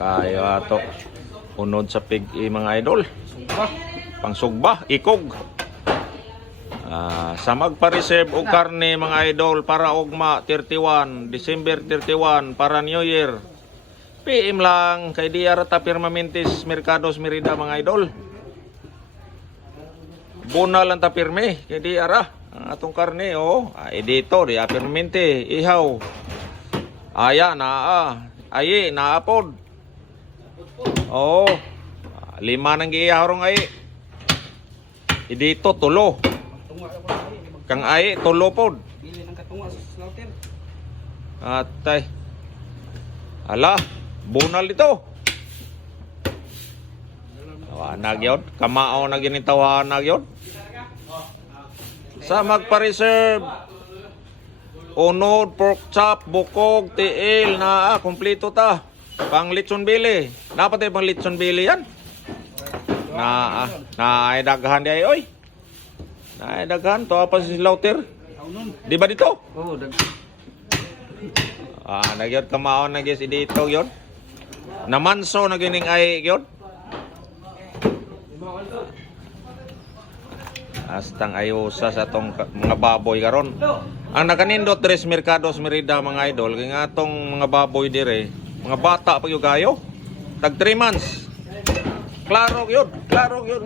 Kayo ato. Unod sa pig mga idol. Pangsugba, ikog. Sa magpa-reserve og karne mga idol para ugma 31, December 31 para New Year. PM lang kay Diarata Permanentes Mercados Merida mga idol. Bona lang ta pirme kay Diara. Ang atong karne dito di permanente ihaw. Aya naa. Ayi naapod. Lima nang giiharong ay. Dito tulo. Kang ay tulo pod. Bili ng katunga sa slaughter. Atay. Ala, bunal dito. Tawanag yun. Kamao na ginitawanag yun. Sa magpa-reserve. Unod, pork chop, bukog, tiil, kompleto ta. Pang litson bili. Dapat pang litson bili yan. Ay daghan di ay oy. Ay daghan to apa si slaughter? Di ba dito? Oo, Nagyod kamaon na guys dito yon. Namanso na gining ay yon. Astang ayusa sa tong mga baboy karon. Ang nakanindot tres Mercados Merida mga idol kay nga tong mga baboy dire, mga bata pa yung kayo. Tag 3 months. Klaro yun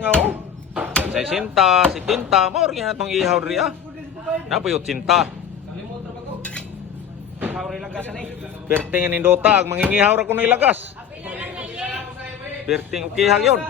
nga Sa sinta, si tinta, mo rin atong ihaw rin Napo yung tinta. Perting nindota, mangingihaw ra ko na ilagas. Perting ukihag yun.